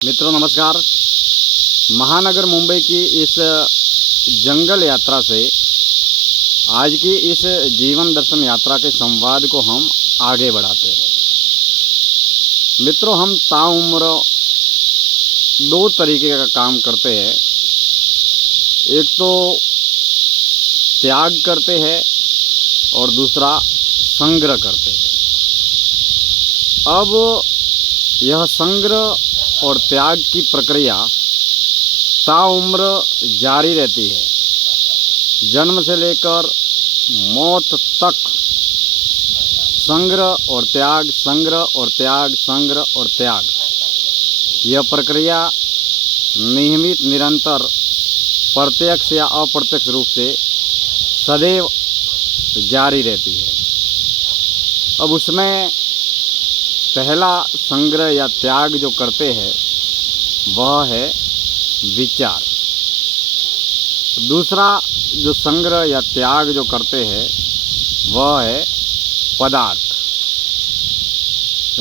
मित्रों नमस्कार। महानगर मुंबई की इस जंगल यात्रा से आज की इस जीवन दर्शन यात्रा के संवाद को हम आगे बढ़ाते हैं। मित्रों, हम ताउम्र दो तरीके का काम करते हैं। एक तो त्याग करते हैं और दूसरा संग्रह करते हैं। अब यह संग्रह और त्याग की प्रक्रिया ताउम्र जारी रहती है। जन्म से लेकर मौत तक संग्रह और त्याग, संग्रह और त्याग, संग्रह और त्याग, यह प्रक्रिया नियमित, निरंतर, प्रत्यक्ष या अप्रत्यक्ष रूप से सदैव जारी रहती है। अब उसमें पहला संग्रह या त्याग जो करते हैं वह है विचार। दूसरा जो संग्रह या त्याग जो करते हैं वह है पदार्थ।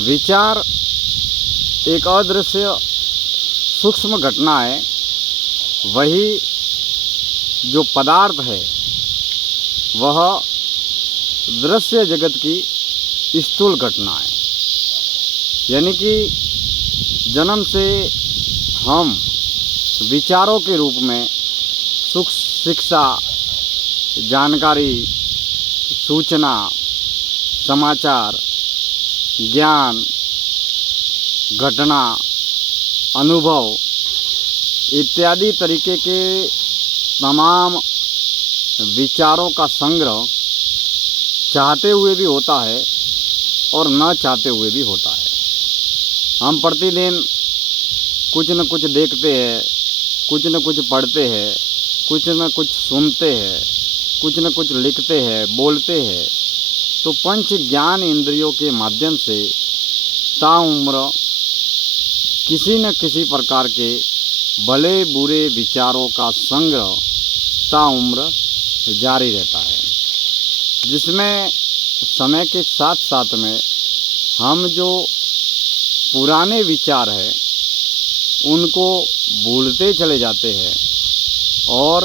विचार एक अदृश्य सूक्ष्म घटना है, वही जो पदार्थ है वह दृश्य जगत की स्थूल घटना है। यानी कि जन्म से हम विचारों के रूप में सुख, शिक्षा, जानकारी, सूचना, समाचार, ज्ञान, घटना, अनुभव इत्यादि तरीके के तमाम विचारों का संग्रह चाहते हुए भी होता है और न चाहते हुए भी होता है। हम प्रतिदिन कुछ न कुछ देखते हैं, कुछ न कुछ पढ़ते हैं, कुछ न कुछ सुनते हैं, कुछ न कुछ लिखते हैं, बोलते हैं। तो पंच ज्ञान इंद्रियों के माध्यम से ताउम्र किसी न किसी प्रकार के भले बुरे विचारों का संग्रह ताउम्र जारी रहता है, जिसमें समय के साथ साथ में हम जो पुराने विचार हैं उनको भूलते चले जाते हैं और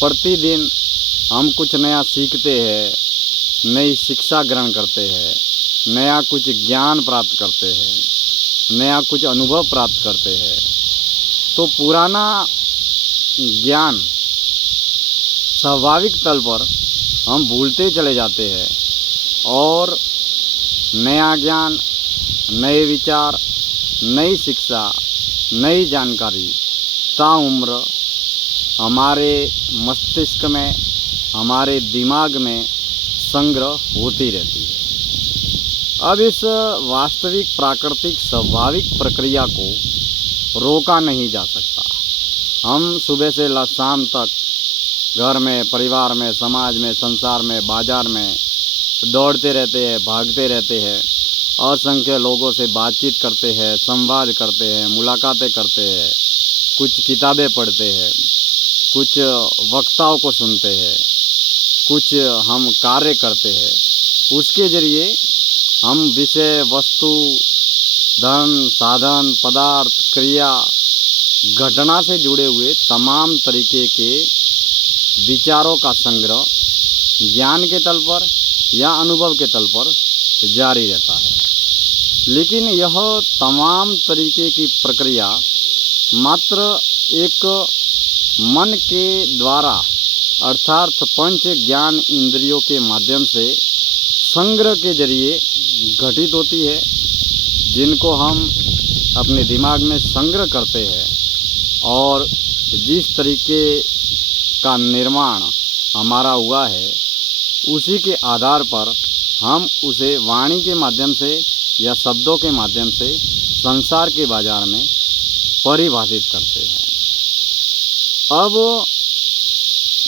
प्रतिदिन हम कुछ नया सीखते हैं, नई शिक्षा ग्रहण करते हैं, नया कुछ ज्ञान प्राप्त करते हैं, नया कुछ अनुभव प्राप्त करते हैं। तो पुराना ज्ञान स्वाभाविक तल पर हम भूलते चले जाते हैं और नया ज्ञान, नए विचार, नई शिक्षा, नई जानकारी ताउम्र हमारे मस्तिष्क में, हमारे दिमाग में संग्रह होती रहती है। अब इस वास्तविक, प्राकृतिक, स्वाभाविक प्रक्रिया को रोका नहीं जा सकता। हम सुबह से शाम तक घर में, परिवार में, समाज में, संसार में, बाजार में दौड़ते रहते हैं, भागते रहते हैं, असंख्य लोगों से बातचीत करते हैं, संवाद करते हैं, मुलाकातें करते हैं, कुछ किताबें पढ़ते हैं, कुछ वक्ताओं को सुनते हैं, कुछ हम कार्य करते हैं। उसके ज़रिए हम विषय, वस्तु, धन, साधन, पदार्थ, क्रिया, घटना से जुड़े हुए तमाम तरीके के विचारों का संग्रह ज्ञान के तल पर या अनुभव के तल पर जारी रहता है। लेकिन यह तमाम तरीके की प्रक्रिया मात्र एक मन के द्वारा अर्थात पंच ज्ञान इंद्रियों के माध्यम से संग्रह के जरिए घटित होती है, जिनको हम अपने दिमाग में संग्रह करते हैं। और जिस तरीके का निर्माण हमारा हुआ है उसी के आधार पर हम उसे वाणी के माध्यम से या शब्दों के माध्यम से संसार के बाजार में परिभाषित करते हैं। अब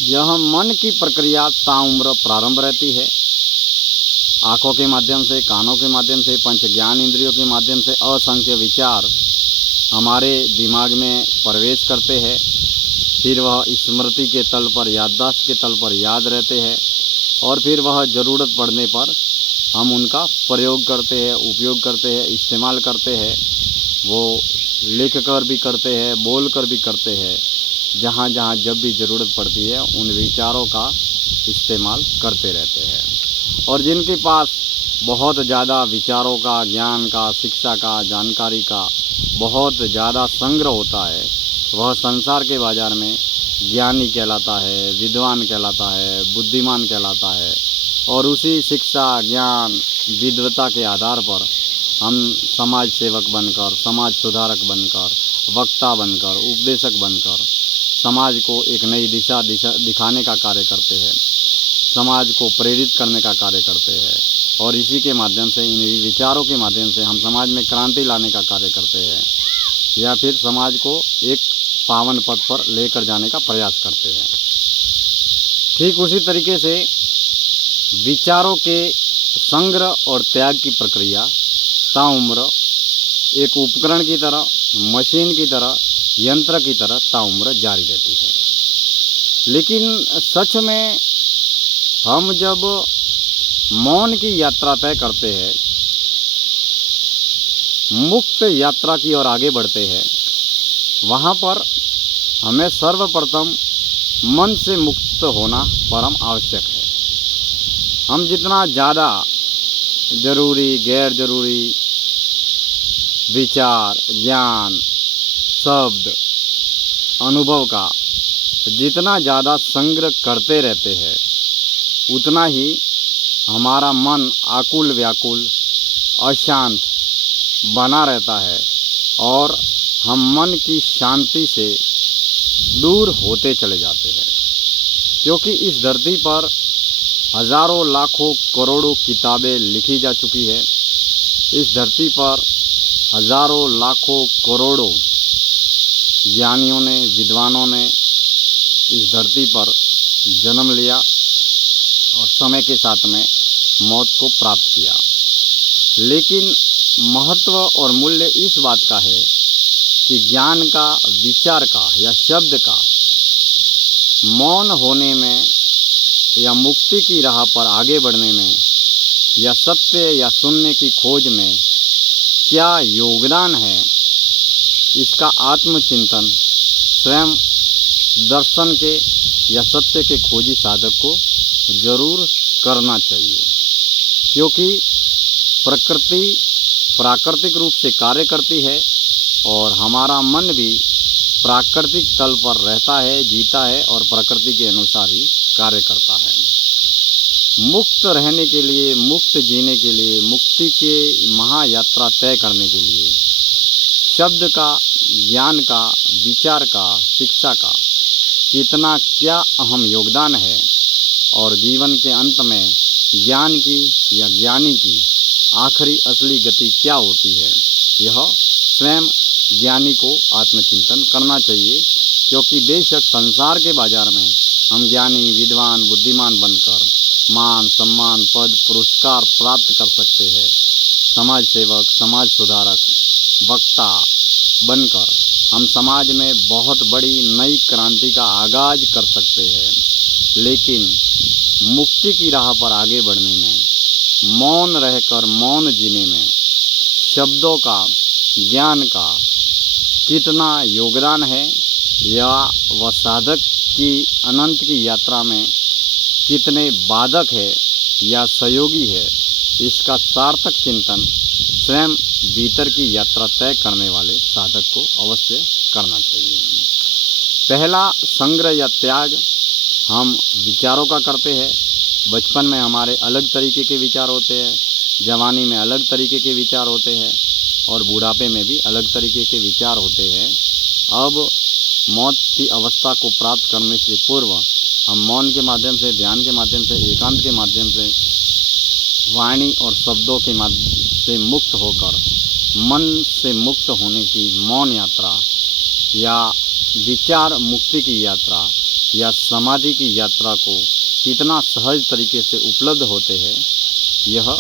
यह मन की प्रक्रिया ताउम्र प्रारंभ रहती है। आँखों के माध्यम से, कानों के माध्यम से, पंच ज्ञान इंद्रियों के माध्यम से असंख्य विचार हमारे दिमाग में प्रवेश करते हैं। फिर वह स्मृति के तल पर, याददाश्त के तल पर याद रहते हैं और फिर वह ज़रूरत पड़ने पर हम उनका प्रयोग करते हैं, उपयोग करते हैं, इस्तेमाल करते हैं। वो लिख कर भी करते हैं, बोल कर भी करते हैं। जहाँ जहाँ जब भी ज़रूरत पड़ती है उन विचारों का इस्तेमाल करते रहते हैं। और जिनके पास बहुत ज़्यादा विचारों का, ज्ञान का, शिक्षा का, जानकारी का बहुत ज़्यादा संग्रह होता है, वह संसार के बाज़ार में ज्ञानी कहलाता है, विद्वान कहलाता है, बुद्धिमान कहलाता है। और उसी शिक्षा, ज्ञान, विद्वता के आधार पर हम समाज सेवक बनकर, समाज सुधारक बनकर, वक्ता बनकर, उपदेशक बनकर समाज को एक नई दिशा दिखाने का कार्य करते हैं, समाज को प्रेरित करने का कार्य करते हैं। और इसी के माध्यम से, इन विचारों के माध्यम से हम समाज में क्रांति लाने का कार्य करते हैं, या फिर समाज को एक पावन पथ पर लेकर जाने का प्रयास करते हैं। ठीक उसी तरीके से विचारों के संग्रह और त्याग की प्रक्रिया ताउम्र एक उपकरण की तरह, मशीन की तरह, यंत्र की तरह ताउम्र जारी रहती है। लेकिन सच में हम जब मौन की यात्रा तय करते हैं, मुक्त यात्रा की ओर आगे बढ़ते हैं, वहाँ पर हमें सर्वप्रथम मन से मुक्त होना परम आवश्यक है। हम जितना ज़्यादा ज़रूरी, गैर ज़रूरी विचार, ज्ञान, शब्द, अनुभव का जितना ज़्यादा संग्रह करते रहते हैं, उतना ही हमारा मन आकुल व्याकुल, अशांत बना रहता है और हम मन की शांति से दूर होते चले जाते हैं। क्योंकि इस धरती पर हज़ारों, लाखों, करोड़ों किताबें लिखी जा चुकी है। इस धरती पर हज़ारों, लाखों, करोड़ों ज्ञानियों ने, विद्वानों ने इस धरती पर जन्म लिया और समय के साथ में मौत को प्राप्त किया। लेकिन महत्व और मूल्य इस बात का है कि ज्ञान का, विचार का या शब्द का मौन होने में या मुक्ति की राह पर आगे बढ़ने में या सत्य या शून्य की खोज में क्या योगदान है, इसका आत्मचिंतन स्वयं दर्शन के या सत्य के खोजी साधक को जरूर करना चाहिए। क्योंकि प्रकृति प्राकृतिक रूप से कार्य करती है और हमारा मन भी प्राकृतिक तल पर रहता है, जीता है और प्रकृति के अनुसार ही कार्य करता है। मुक्त रहने के लिए, मुक्त जीने के लिए, मुक्ति के महायात्रा तय करने के लिए शब्द का, ज्ञान का, विचार का, शिक्षा का कितना क्या अहम योगदान है और जीवन के अंत में ज्ञान की या ज्ञानी की आखिरी असली गति क्या होती है, यह स्वयं ज्ञानी को आत्मचिंतन करना चाहिए। क्योंकि बेशक संसार के बाजार में हम ज्ञानी, विद्वान, बुद्धिमान बनकर मान, सम्मान, पद, पुरस्कार प्राप्त कर सकते हैं, समाज सेवक, समाज सुधारक, वक्ता बनकर हम समाज में बहुत बड़ी नई क्रांति का आगाज कर सकते हैं। लेकिन मुक्ति की राह पर आगे बढ़ने में, मौन रहकर मौन जीने में शब्दों का, ज्ञान का कितना योगदान है या वह साधक की अनंत की यात्रा में कितने बाधक है या सहयोगी है, इसका सार्थक चिंतन स्वयं भीतर की यात्रा तय करने वाले साधक को अवश्य करना चाहिए। पहला संग्रह या त्याग हम विचारों का करते हैं। बचपन में हमारे अलग तरीके के विचार होते हैं, जवानी में अलग तरीके के विचार होते हैं और बुढ़ापे में भी अलग तरीके के विचार होते हैं। अब मौत की अवस्था को प्राप्त करने से पूर्व हम मौन के माध्यम से, ध्यान के माध्यम से, एकांत के माध्यम से, वाणी और शब्दों के माध्यम से मुक्त होकर मन से मुक्त होने की मौन यात्रा या विचार मुक्ति की यात्रा या समाधि की यात्रा को कितना सहज तरीके से उपलब्ध होते हैं, यह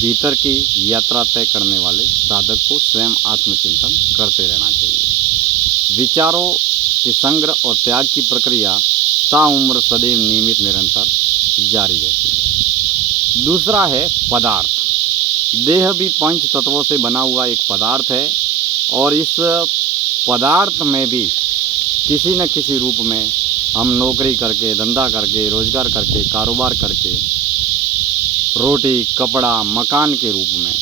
भीतर की यात्रा तय करने वाले साधक को स्वयं आत्मचिंतन करते रहना चाहिए। विचारों के संग्रह और त्याग की प्रक्रिया ताउम्र सदैव नियमित निरंतर जारी रहती है। दूसरा है पदार्थ। देह भी पंच तत्वों से बना हुआ एक पदार्थ है और इस पदार्थ में भी किसी न किसी रूप में हम नौकरी करके, धंधा करके, रोजगार करके, कारोबार करके, रोटी, कपड़ा, मकान के रूप में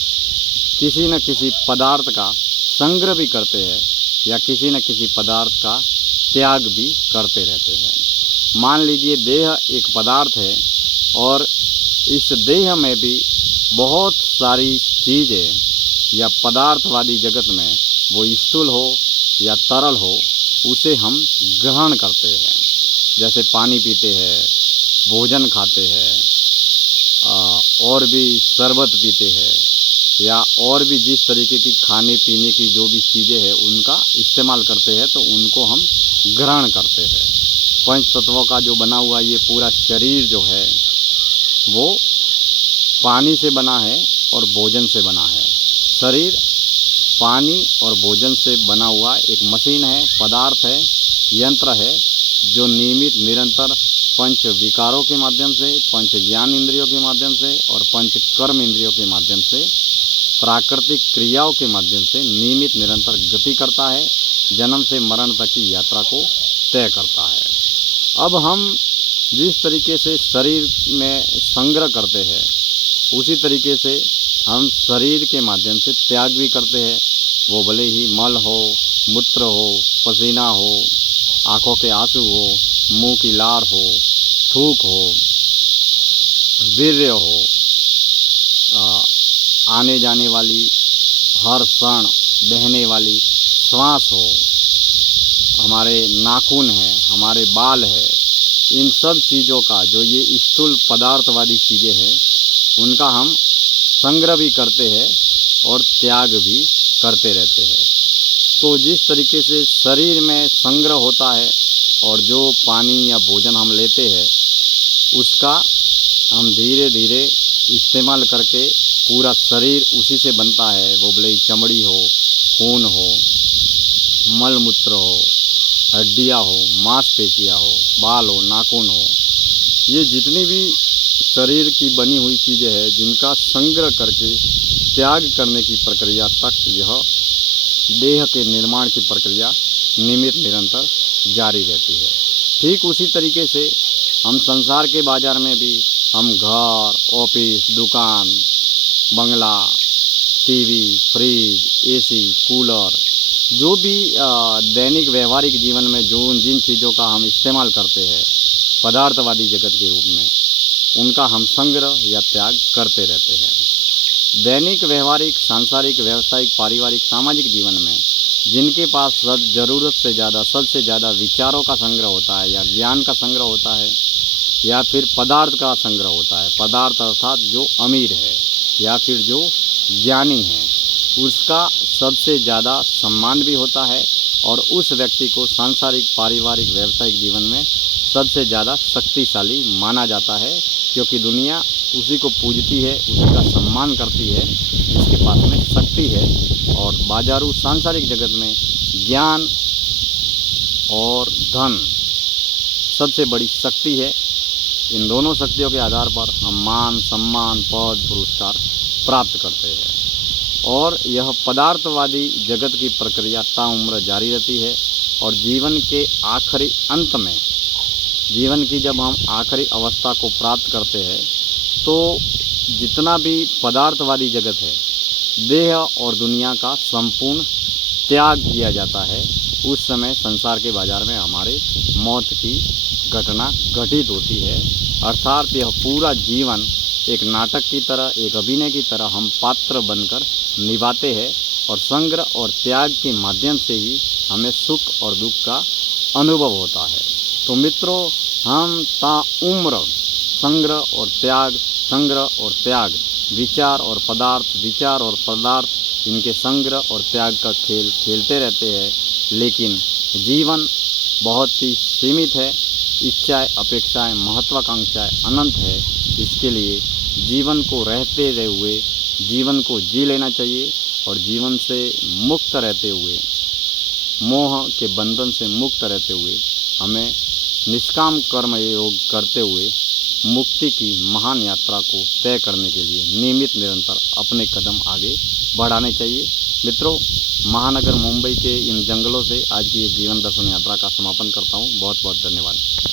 किसी न किसी पदार्थ का संग्रह भी करते हैं या किसी न किसी पदार्थ का त्याग भी करते रहते हैं। मान लीजिए देह एक पदार्थ है और इस देह में भी बहुत सारी चीज़ें या पदार्थवादी जगत में, वो स्थूल हो या तरल हो, उसे हम ग्रहण करते हैं। जैसे पानी पीते हैं, भोजन खाते हैं, और भी शरबत पीते हैं, या और भी जिस तरीके की खाने पीने की जो भी चीज़ें हैं उनका इस्तेमाल करते हैं, तो उनको हम ग्रहण करते हैं। पंच तत्वों का जो बना हुआ ये पूरा शरीर जो है वो पानी से बना है और भोजन से बना है। शरीर पानी और भोजन से बना हुआ एक मशीन है, पदार्थ है, यंत्र है, जो नियमित निरंतर पंच विकारों के माध्यम से, पंच ज्ञान इंद्रियों के माध्यम से और पंच कर्म इंद्रियों के माध्यम से, प्राकृतिक क्रियाओं के माध्यम से नियमित निरंतर गति करता है, जन्म से मरण तक की यात्रा को तय करता है। अब हम जिस तरीके से शरीर में संग्रह करते हैं, उसी तरीके से हम शरीर के माध्यम से त्याग भी करते हैं। वो भले ही मल हो, मूत्र हो, पसीना हो, आँखों के आंसू हो, मुंह की लार हो, थूक हो, वीर्य हो, आने जाने वाली हर क्षण बहने वाली श्वास हो, हमारे नाखून हैं, हमारे बाल है, इन सब चीज़ों का जो ये स्थूल पदार्थवादी चीज़ें हैं उनका हम संग्रह भी करते हैं और त्याग भी करते रहते हैं। तो जिस तरीके से शरीर में संग्रह होता है और जो पानी या भोजन हम लेते हैं उसका हम धीरे धीरे इस्तेमाल करके पूरा शरीर उसी से बनता है। वो भले ही चमड़ी हो, खून हो, मल मूत्र हो, हड्डियाँ हो, मांसपेशियाँ हो, बाल हो, नाखून हो, ये जितनी भी शरीर की बनी हुई चीज़ें हैं जिनका संग्रह करके त्याग करने की प्रक्रिया तक यह देह के निर्माण की प्रक्रिया नियमित निरंतर जारी रहती है। ठीक उसी तरीके से हम संसार के बाज़ार में भी हम घर, ऑफिस, दुकान, बंगला, टीवी, फ्रिज, एसी, कूलर, जो भी दैनिक व्यवहारिक जीवन में जिन चीज़ों का हम इस्तेमाल करते हैं पदार्थवादी जगत के रूप में, उनका हम संग्रह या त्याग करते रहते हैं। दैनिक व्यवहारिक, सांसारिक, व्यावसायिक, पारिवारिक, सामाजिक जीवन में जिनके पास ज़रूरत से ज़्यादा, सबसे ज़्यादा विचारों का संग्रह होता है या ज्ञान का संग्रह होता है या फिर पदार्थ का संग्रह होता है, पदार्थ अर्थात जो अमीर है या फिर जो ज्ञानी है, उसका सबसे ज़्यादा सम्मान भी होता है और उस व्यक्ति को सांसारिक, पारिवारिक, व्यावसायिक जीवन में सबसे ज़्यादा शक्तिशाली माना जाता है, क्योंकि दुनिया उसी को पूजती है, उसी का सम्मान करती है जिसके पास में शक्ति है। और बाजारू सांसारिक जगत में ज्ञान और धन सबसे बड़ी शक्ति है। इन दोनों शक्तियों के आधार पर हम मान, सम्मान, पद, पुरस्कार प्राप्त करते हैं और यह पदार्थवादी जगत की प्रक्रिया ताउम्र जारी रहती है। और जीवन के आखिरी अंत में, जीवन की जब हम आखिरी अवस्था को प्राप्त करते हैं तो जितना भी पदार्थवादी जगत है, देह और दुनिया का संपूर्ण त्याग किया जाता है। उस समय संसार के बाज़ार में हमारे मौत की घटना घटित होती है। अर्थात यह पूरा जीवन एक नाटक की तरह, एक अभिनय की तरह हम पात्र बनकर निभाते हैं और संग्रह और त्याग के माध्यम से ही हमें सुख और दुख का अनुभव होता है। तो मित्रों, हम ताउम्र संग्रह और त्याग, संग्रह और त्याग, विचार और पदार्थ, विचार और पदार्थ, इनके संग्रह और त्याग का खेल खेलते रहते हैं। लेकिन जीवन बहुत ही सीमित है, इच्छाएं, अपेक्षाएं, महत्वाकांक्षाएं अनंत है। इसके लिए जीवन को रहते हुए जीवन को जी लेना चाहिए और जीवन से मुक्त रहते हुए, मोह के बंधन से मुक्त रहते हुए हमें निष्काम कर्म योग करते हुए मुक्ति की महान यात्रा को तय करने के लिए नियमित निरंतर अपने कदम आगे बढ़ाने चाहिए। मित्रों, महानगर मुंबई के इन जंगलों से आज की ये जीवन दर्शन यात्रा का समापन करता हूँ। बहुत बहुत धन्यवाद।